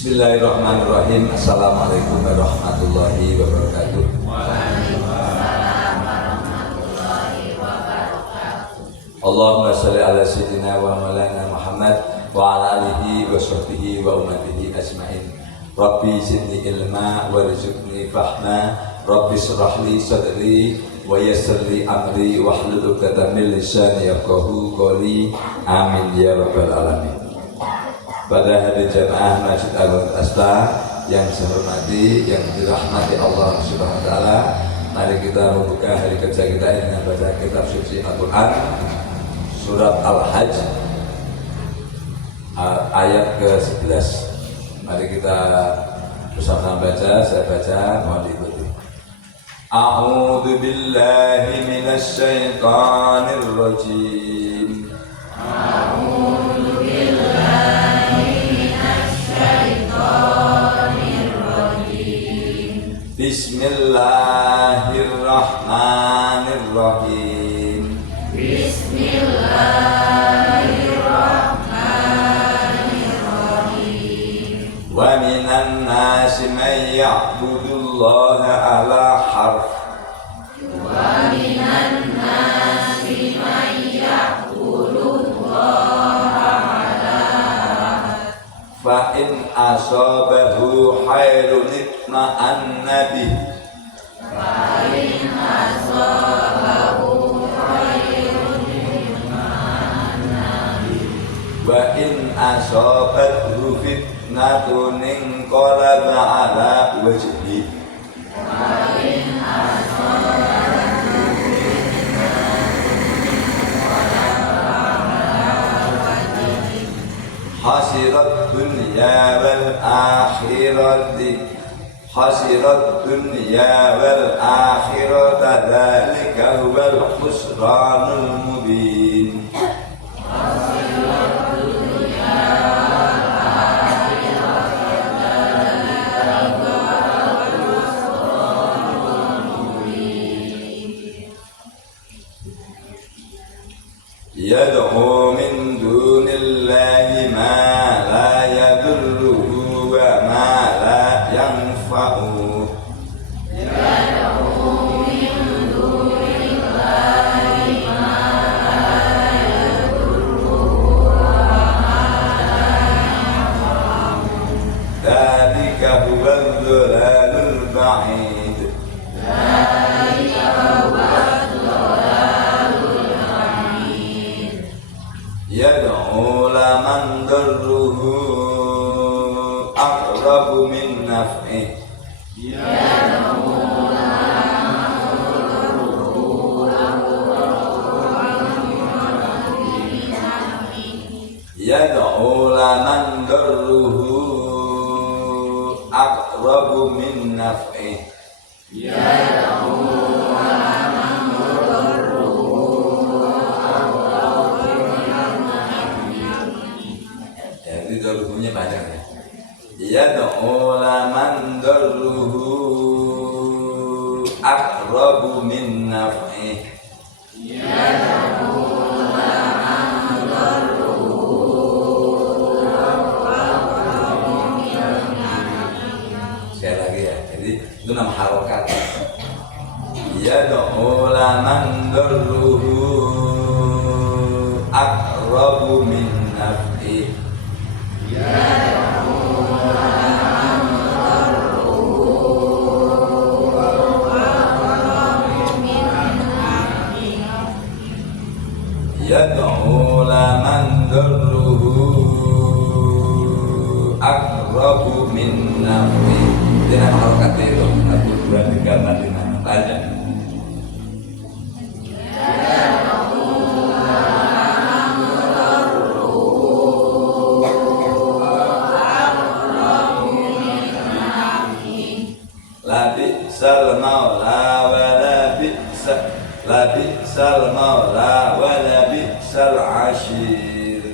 Bismillahirrahmanirrahim. Assalamualaikum warahmatullahi wabarakatuh. Waalaikumsalam warahmatullahi wabarakatuh. Allahumma sholli ala sayyidina wa maulana Muhammad wa ala alihi wa sahbihi wa ummatihi ajmain. Rabbi zidni ilma warzuqni fahma. Rabbi shrah li sadri wa yassir li amri wahlul 'uqdatam min lisani yafqahu qawli. Amin ya rabbal alamin. Pada hari jamaah Masjid Al-Asta yang saya hormati, yang dirahmati Allah Subhanahu wa taala, mari kita membuka hari kerja kita ini dengan baca kitab suci Al-Qur'an surat Al-Hajj ayat ke-11. Mari kita bersama baca, saya baca, mohon diikuti. A'udzu billahi minasy syaithanir rajim. A'udzu billahi Bismillahirrahmanirrahim. Bismillahirrahmanirrahim. Wa minan nasi man ya'budullaha ala harf. Wa minan nasi man ya'budullaha ala harf. Fa in asabahu khairun itma'anna bih. Fa in asabahu khairun itma'anna bih. Wa in asabathu fitnatun inqalaba ala wajhi. Wa in asabathu fitnatun inqalaba ala wajhihi. Hasirat dunya wal akhirati. Hasirat dunya wal akhirata dzalika huwal khusranul mubin. Yad'u min dunillahi ma la yadurruhu wa ma la yanfa'uhu. Yad'u min dunillahi ma la yadurruhu wa ma la yanfa'uhu. Dzalika huwal dhalalul ba'id. Dzalika huwad dhalalul ba'id. Yad'u laman darruhu aqrabu min naf'ih. Yad'u Yad'u laman darruhu aqrabu min naf'ih. Jadi darruhunya banyak ya. Yad'u laman darruhu aqrabu min naf'ih. Sekali lagi ya, jadi itu nama harokat. Yad'u laman darruhu aqrabu min naf'ih. Yad'u laman darruhu aqrabu min naf'ih. Itu nama harokat itu. 1, 2, 3, 4, 5. Baca. La bi'sal maula wa la bi'sal maula wa la bi'sal ashir.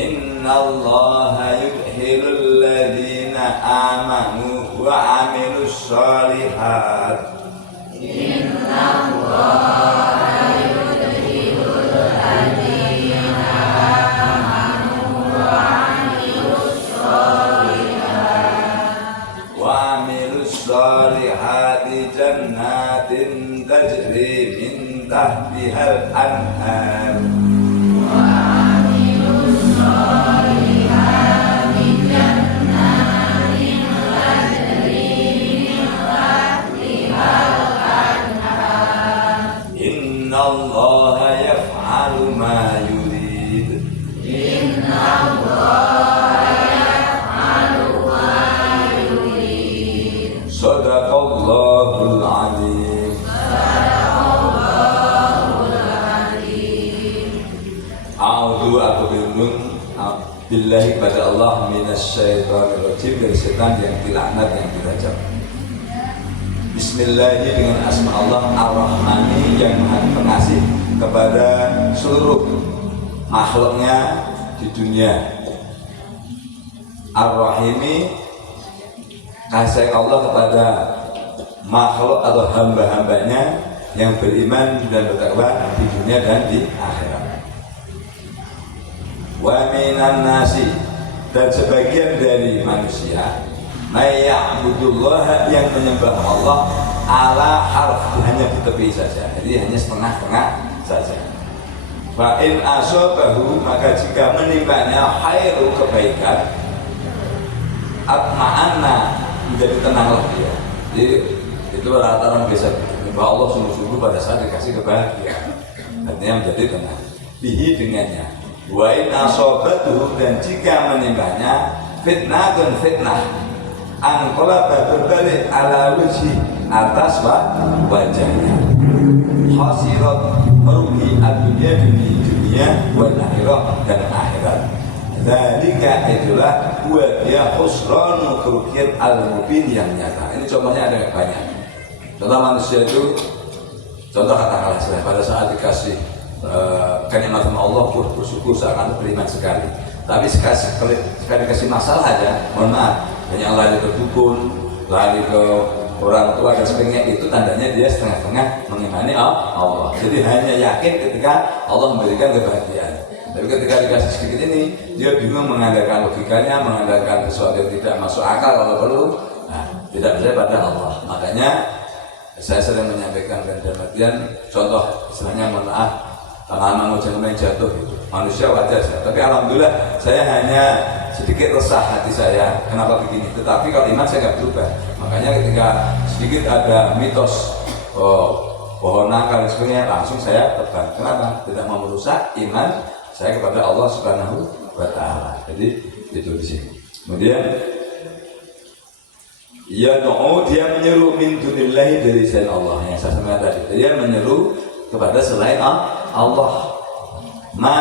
Inna Allaha yudkhilul ladzina amanu wa amilus shalihat. Inna Allaha tahtihal anhar. Innallaha yaf'alu ma yurid. Shadaqallahul azim. A'udzu aku berlindung billahi kepada Allah minasyaitonir rajim, dari setan yang dilaknat yang dirajam. Bismillahirrahmanirrahim, dengan asma Allah Ar-Rahmani yang Maha Pengasih kepada seluruh makhluknya di dunia. Ar-Rahimi, kasih Allah kepada makhluk atau hamba-hambanya yang beriman dan bertakwa di dunia dan di akhirat. Wa minan nasi, dan sebagian dari manusia, mayya'budullah, yang menyembah Allah ala harf, hanya di tepi saja, jadi hanya setengah-setengah saja. Fa in asabahu, maka jika menimpanya khairu, kebaikan, atma'anna, menjadi tenanglah dia. Jadi itu rata-rata orang biasa menyembah Allah sungguh-sungguh pada saat dikasih kebahagiaan, artinya menjadi tenang. Bihi, dengannya. Wa in asobatuhu, dan jika menimpanya fitnatun, fitnah, anqalaba, berbalik, ala wajhi, atas wajahnya, khasirat, merugi, dunia demi dunia, wal akhirah, dan akhirat. Dzalika, itulah buat dia khusran, kerugian al-mubin, yang nyata. Ini contohnya ada banyak. Contoh manusia itu, contoh katakanlah pada saat dikasih kenikmatan Allah, bersyukur seakan beriman sekali. Tapi sekali dikasih masalah aja, mohon maaf, banyak lari ke dukun, lari ke orang tua dan sebagainya, itu tandanya dia setengah-setengah mengimani Allah. Jadi hanya yakin ketika Allah memberikan kebahagiaan. Tapi ketika dikasih sedikit ini, dia bingung mengandalkan logikanya, mengandalkan sesuatu yang tidak masuk akal kalau perlu. Nah, tidak percaya pada Allah. Makanya saya sering menyampaikan dan artian contoh, istilahnya mohon maaf, tangan jangan jatuh gitu. Manusia wajar sih. Tapi alhamdulillah saya hanya sedikit resah hati saya, kenapa begini. Tetapi kalau iman saya nggak berubah. Makanya ketika sedikit ada mitos pohon nakal dan sebagainya, langsung saya terbang. Kenapa? Tidak mau merusak iman saya kepada Allah Subhanahu wa Ta'ala. Jadi itu di sini. Kemudian dia menyeru min dunillahi, dari selain Allah, yang saya sampaikan tadi. Dia menyeru kepada selain Allah. Ma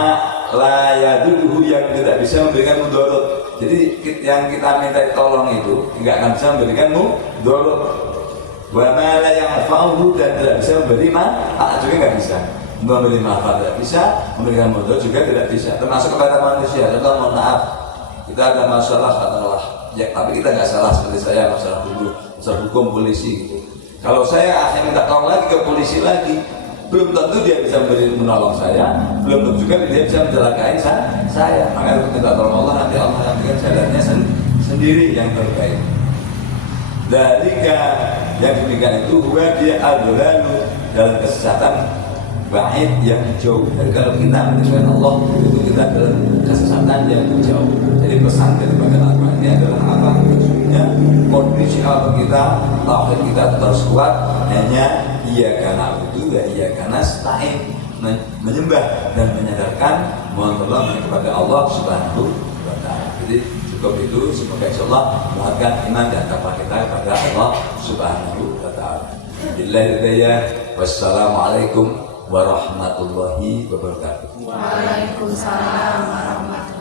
la yaduduhu, yang tidak bisa memberikan mudarat. Jadi yang kita minta tolong itu enggak akan bisa memberikan mudarat. Wa ma la yanfa'uhu, dan tidak bisa memberi manfaat juga enggak bisa. Memberi manfaat tidak bisa, memberikan mudarat juga tidak bisa. Termasuk kepada manusia. Contoh, mohon maaf, kita ada masalah katakanlah, ya, tapi kita nggak salah seperti saya, masalah hukum polisi gitu. Kalau saya akhirnya minta tolong lagi ke polisi lagi, belum tentu dia bisa menolong saya, belum tentu juga dia bisa mencelakai saya. Makanya untuk minta tolong Allah, nanti Allah akan berikan jalannya sendiri yang terbaik. Dalika, yang demikian itu gua dia adlalu, dalam kesesatan baik yang jauh. Jadi kalau kita mendengar Allah, itu kita dalam kesesatan yang jauh. Jadi pesan daripada Al-Quran ini adalah apa? Maksudnya kondisi awal kita, tauhid kita terus kuat, hanya iyyaka na'budu wa iyyaka nasta'in, menyembah dan menyadarkan mohon tolong kepada Allah Subhanahu wa Ta'ala. Jadi cukup itu, semoga insyaallah menguatkan iman dan takwa kita kepada Allah Subhanahu wa Ta'ala. Billahi hidayah. Wassalamualaikum warahmatullahi wabarakatuh. Waalaikumsalam warahmatullahi wabarakatuh.